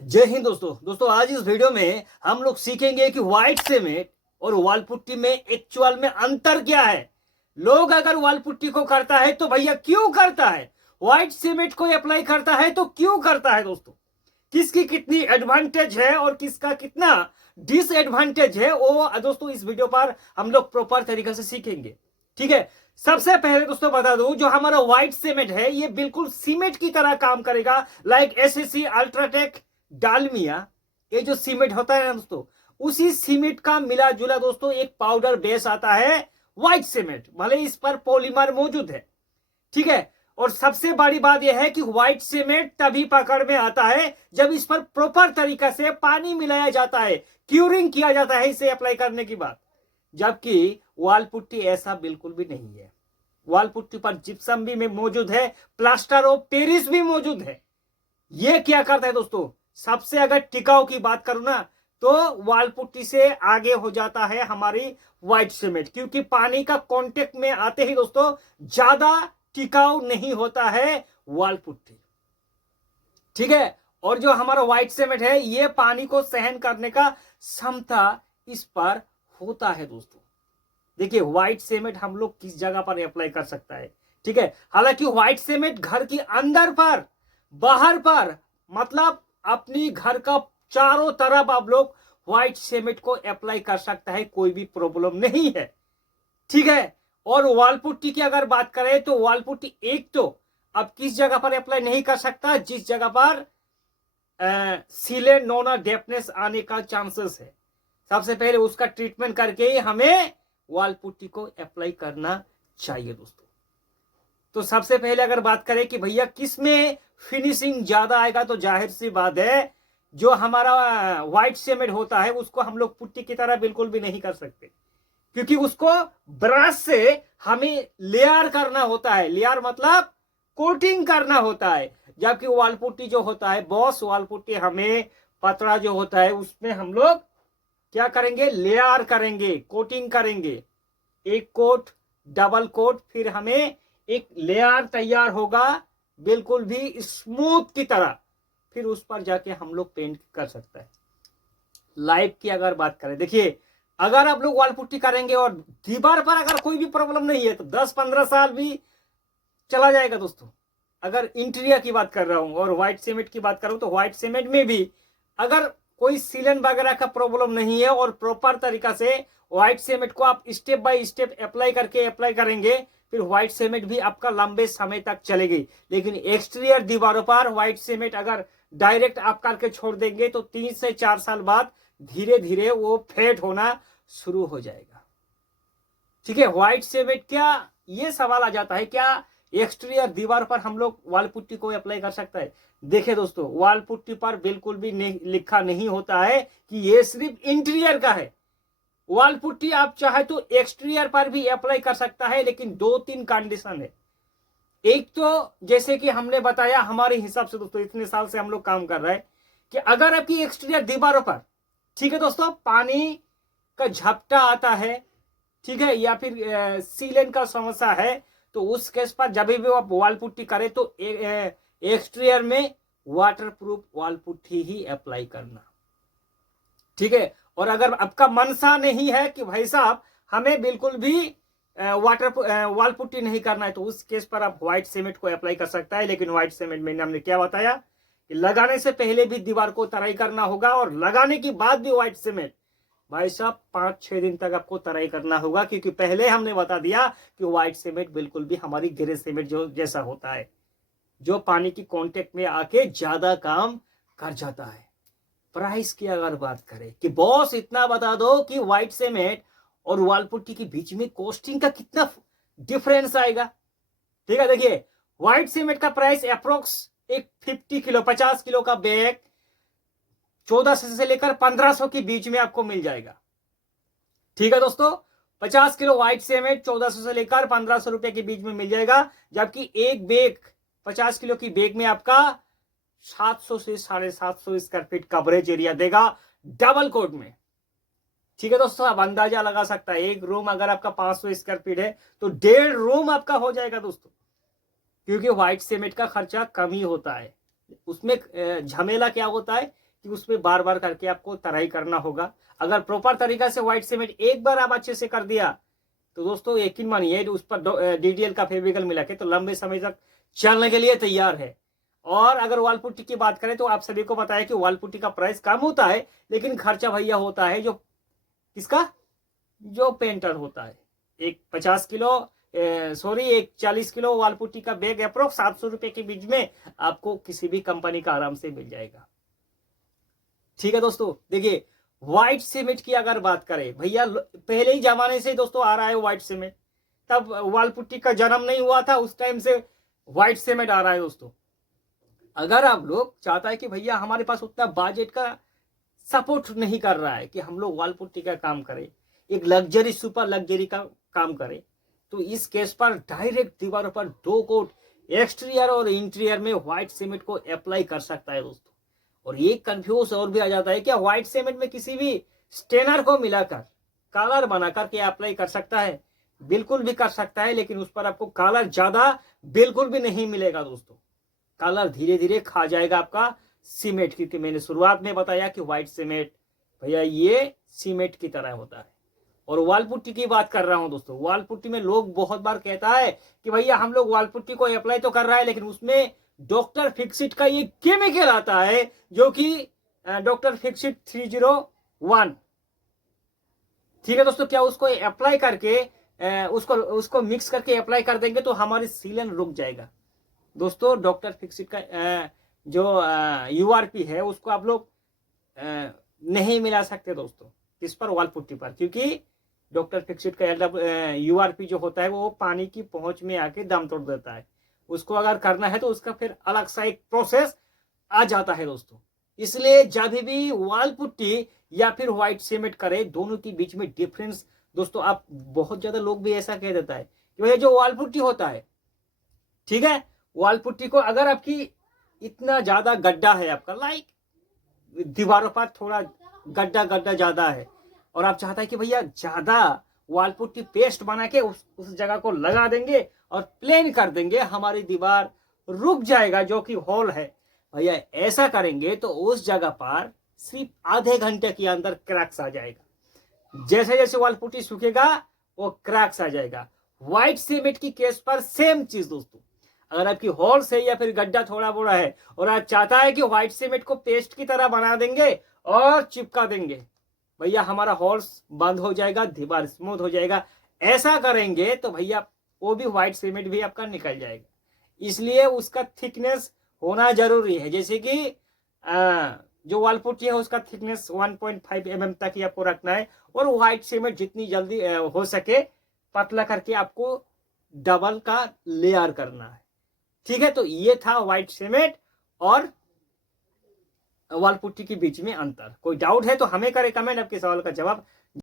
जय हिंद दोस्तों आज इस वीडियो में हम लोग सीखेंगे कि व्हाइट सीमेंट और वॉल पुट्टी में एक्चुअल में अंतर क्या है। लोग अगर वॉल पुट्टी को करता है तो भैया क्यों करता है, व्हाइट सीमेंट को अप्लाई करता है तो क्यों करता है। दोस्तों किसकी कितनी एडवांटेज है और किसका कितना डिसएडवांटेज है वो दोस्तों इस वीडियो पर हम लोग प्रॉपर तरीके से सीखेंगे। ठीक है, सबसे पहले दोस्तों बता दूं, जो हमारा व्हाइट सीमेंट है ये बिल्कुल सीमेंट की तरह काम करेगा। लाइक एसएससी, अल्ट्राटेक, डालमिया, ये जो सीमेंट होता है ना दोस्तों, उसी सीमेंट का मिला जुला दोस्तों एक पाउडर बेस आता है व्हाइट सीमेंट, भले इस पर पॉलीमर मौजूद है। ठीक है, और सबसे बड़ी बात यह है कि व्हाइट सीमेंट तभी पकड़ में आता है जब इस पर प्रॉपर तरीका से पानी मिलाया जाता है, क्यूरिंग किया जाता है इसे अप्लाई करने की बात। जबकि वॉल पुट्टी ऐसा बिल्कुल भी नहीं है। वॉल पुट्टी पर जिप्सम भी में मौजूद है, प्लास्टर ऑफ पेरिस भी मौजूद है। ये क्या करता है दोस्तों, सबसे अगर टिकाऊ की बात करूं ना तो वॉल पुट्टी से आगे हो जाता है हमारी व्हाइट सीमेंट, क्योंकि पानी का कांटेक्ट में आते ही दोस्तों ज्यादा टिकाऊ नहीं होता है वॉल पुट्टी। ठीक है, और जो हमारा व्हाइट सीमेंट है ये पानी को सहन करने का क्षमता इस पर होता है। दोस्तों देखिए, व्हाइट सीमेंट हम लोग किस जगह पर अप्लाई कर सकता है। ठीक है, हालांकि व्हाइट सीमेंट घर के अंदर पर, बाहर पर, मतलब अपनी घर का चारों तरफ आप लोग व्हाइट सीमेंट को अप्लाई कर सकता है, कोई भी प्रॉब्लम नहीं है। ठीक है, और वॉल पुट्टी की अगर बात करें तो वॉल पुट्टी एक तो अब किस जगह पर अप्लाई नहीं कर सकता, जिस जगह पर सीलेंट नोना डेफनेस आने का चांसेस है। सबसे पहले उसका ट्रीटमेंट करके हमें वॉल पुट्टी को अप्लाई करना चाहिए। दोस्तों तो सबसे पहले अगर बात करें कि भैया किस में फिनिशिंग ज्यादा आएगा, तो जाहिर सी बात है जो हमारा व्हाइट सीमेंट होता है उसको हम लोग पुट्टी की तरह बिल्कुल भी नहीं कर सकते, क्योंकि उसको ब्रश से हमें लेयर करना होता है। लेयर मतलब कोटिंग करना होता है, जबकि वॉल पुट्टी जो होता है बॉस वॉल पुट्टी हमें पतला जो होता है उसमें हम लोग क्या करेंगे, लेयर करेंगे, कोटिंग करेंगे, एक कोट, डबल कोट, फिर हमें एक लेयर तैयार होगा बिल्कुल भी स्मूथ की तरह, फिर उस पर जाके हम लोग पेंट कर सकते हैं। लाइफ की अगर बात करें, देखिए अगर आप लोग वॉल पुट्टी करेंगे और दीवार पर अगर कोई भी प्रॉब्लम नहीं है तो 10-15 साल भी चला जाएगा। दोस्तों अगर इंटीरियर की बात कर रहा हूं और व्हाइट सीमेंट की बात कर रहा हूं तो व्हाइट सीमेंट में भी अगर कोई सीलन वगैरह का प्रॉब्लम नहीं है और प्रॉपर तरीका से व्हाइट सीमेंट को आप स्टेप बाय स्टेप अप्लाई करेंगे, फिर व्हाइट सीमेंट भी आपका लंबे समय तक चलेगी। लेकिन एक्सटीरियर दीवारों पर व्हाइट सीमेंट अगर डायरेक्ट आप करके छोड़ देंगे तो 3 से 4 साल बाद धीरे धीरे वो फेड होना शुरू हो जाएगा। ठीक है, व्हाइट सीमेंट क्या, ये सवाल आ जाता है क्या एक्सटीरियर दीवार पर हम लोग वॉल पुट्टी को अप्लाई कर सकता है। देखिए दोस्तों, वॉल पुट्टी पर बिल्कुल भी लिखा नहीं होता है कि ये सिर्फ इंटीरियर का है। वॉल पुट्टी आप चाहे तो एक्सटीरियर पर भी अप्लाई कर सकता है, लेकिन 2-3 कंडीशन है। एक तो जैसे कि हमने बताया हमारे हिसाब से दोस्तों, इतने साल से हम लोग काम कर रहे हैं कि अगर आपकी एक्सटीरियर दीवारों पर, ठीक है दोस्तों, पानी का झपटा आता है, ठीक है, या फिर सीलन का समस्या है, तो उस केस पर जब भी आप वॉल पुट्टी करें तो एक्सटीरियर में वाटरप्रूफ वॉल पुट्टी ही अप्लाई करना। ठीक है, और अगर आपका मनसा नहीं है कि भाई साहब हमें बिल्कुल भी वॉल पुट्टी नहीं करना है, तो उस केस पर आप व्हाइट सीमेंट को अप्लाई कर सकता है। लेकिन व्हाइट सीमेंट में हमने क्या बताया कि लगाने से पहले भी दीवार को तराई करना होगा और लगाने के बाद भी व्हाइट सीमेंट भाई साहब 5-6 दिन तक आपको तराई करना होगा, क्योंकि पहले हमने बता दिया कि व्हाइट सीमेंट बिल्कुल भी हमारी ग्रे सीमेंट जो जैसा होता है, जो पानी की कांटेक्ट में आके ज्यादा काम कर जाता है। प्राइस की अगर बात करें कि बॉस इतना बता दो कि व्हाइट सीमेंट और वॉल पुट्टी के बीच में कॉस्टिंग का कितना डिफरेंस आएगा। ठीक है, देखिए व्हाइट सीमेंट का प्राइस अप्रोक्स एक 50 किलो 50 किलो का बैग 1400 से लेकर 1500 के बीच में आपको मिल जाएगा। ठीक है दोस्तों, 50 किलो व्हाइट सीमेंट 1400 से लेकर 1500 रुपए के बीच में मिल जाएगा, जबकि एक बैग 50 किलो की बैग में आपका 700 से 750 स्क्वायर फीट कवरेज एरिया देगा डबल कोट में। ठीक है दोस्तों, आप अंदाजा लगा सकता है, एक रूम अगर आपका 500 स्क्वायर फीट है तो 1.5 रूम आपका हो जाएगा दोस्तों, क्योंकि व्हाइट सीमेंट का खर्चा कम ही होता है। उसमें झमेला क्या होता है कि उसमें बार बार करके आपको तराई करना होगा। अगर प्रॉपर तरीका से व्हाइट सीमेंट एक बार आप अच्छे से कर दिया तो दोस्तों यकीन मानिए उस पर डीडीएल का फेविकल मिला के तो लंबे समय तक चलने के लिए तैयार है। और अगर वाल पुट्टी की बात करें तो आप सभी को पता है कि वाल पुट्टी का प्राइस कम होता है, लेकिन खर्चा भैया होता है जो किसका, जो पेंटर होता है। एक 50 किलो एक 40 किलो वाल पुट्टी का बैग अप्रोक्स 700 रुपए के बीच में आपको किसी भी कंपनी का आराम से मिल जाएगा। ठीक है दोस्तों, देखिए व्हाइट सीमेंट की अगर बात करें भैया, पहले ही जमाने से दोस्तों आ रहा है व्हाइट सीमेंट, तब वाल पुट्टी का जन्म नहीं हुआ था, उस टाइम से व्हाइट सीमेंट आ रहा है दोस्तों। अगर आप लोग चाहता है कि भैया हमारे पास उतना बजट का सपोर्ट नहीं कर रहा है कि हम लोग वाल पुट्टी का काम करें, एक लग्जरी सुपर लग्जरी का काम करें, तो इस केस पर डायरेक्ट दीवारों पर 2 कोट एक्सटीरियर और इंटीरियर में व्हाइट सीमेंट को अप्लाई कर सकता है दोस्तों। और ये कंफ्यूज और भी आ जाता है क्या व्हाइट सीमेंट में किसी भी स्टेनर को मिलाकर कलर बनाकर के अप्लाई कर सकता है? बिल्कुल भी कर सकता है, लेकिन उस पर आपको कलर ज्यादा बिल्कुल भी नहीं मिलेगा दोस्तों। कलर धीरे धीरे खा जाएगा आपका सीमेंट, क्योंकि मैंने शुरुआत में बताया कि व्हाइट सीमेंट भैया ये सीमेंट की तरह होता है। और वाल पुट्टी की बात कर रहा हूं दोस्तों, वाल पुट्टी में लोग बहुत बार कहता है कि भैया हम लोग वाल पुट्टी को अप्लाई तो कर रहा है, लेकिन उसमें डॉक्टर फिक्सिट का ये केमिकल आता है जो कि डॉक्टर फिक्सिट 301। ठीक है दोस्तों, क्या उसको अप्लाई करके उसको मिक्स करके अप्लाई कर देंगे तो हमारी सीलन रुक जाएगा दोस्तों। डॉक्टर फिक्सिट का जो यूआरपी है उसको आप लोग नहीं मिला सकते दोस्तों इस पर वाल पुट्टी पर, क्योंकि डॉक्टर फिक्सिट का यूआरपी जो होता है वो पानी की पहुंच में आके दम तोड़ देता है। उसको अगर करना है तो उसका फिर अलग सा एक प्रोसेस आ जाता है दोस्तों। इसलिए जब भी वाल पुट्टी या फिर व्हाइट सीमेंट करे, दोनों के बीच में डिफरेंस दोस्तों, आप बहुत ज्यादा लोग भी ऐसा कह देता है कि भाई जो वाल पुट्टी होता है, ठीक है, वाल पुट्टी को अगर आपकी इतना ज्यादा गड्ढा है आपका, लाइक दीवारों पर थोड़ा गड्ढा गड्ढा ज्यादा है और आप चाहता है कि भैया ज्यादा वाल पुट्टी पेस्ट बना के उस जगह को लगा देंगे और प्लेन कर देंगे, हमारी दीवार रुक जाएगा जो कि होल है। भैया ऐसा करेंगे तो उस जगह पर सिर्फ आधे घंटे के अंदर क्रैक्स आ जाएगा। जैसे जैसे वाल पुट्टी सूखेगा वो क्रैक्स आ जाएगा। व्हाइट सीमेंट की केस पर सेम चीज दोस्तों, अगर आपकी होल्स है या फिर गड्ढा थोड़ा बड़ा है और आप चाहता है कि व्हाइट सीमेंट को पेस्ट की तरह बना देंगे और चिपका देंगे, भैया हमारा होल्स बंद हो जाएगा, दीवार स्मूथ हो जाएगा। ऐसा करेंगे तो भैया वो भी व्हाइट सीमेंट भी आपका निकल जाएगा। इसलिए उसका थिकनेस होना जरूरी है। जैसे कि जो वाल पुट्टी है उसका थिकनेस 1.5 mm तक ही आपको रखना है और व्हाइट सीमेंट जितनी जल्दी हो सके पतला करके आपको डबल का लेयर करना है। ठीक है, तो ये था व्हाइट सीमेंट और वाल पुट्टी के बीच में अंतर। कोई डाउट है तो हमें करें कमेंट, आपके सवाल का जवाब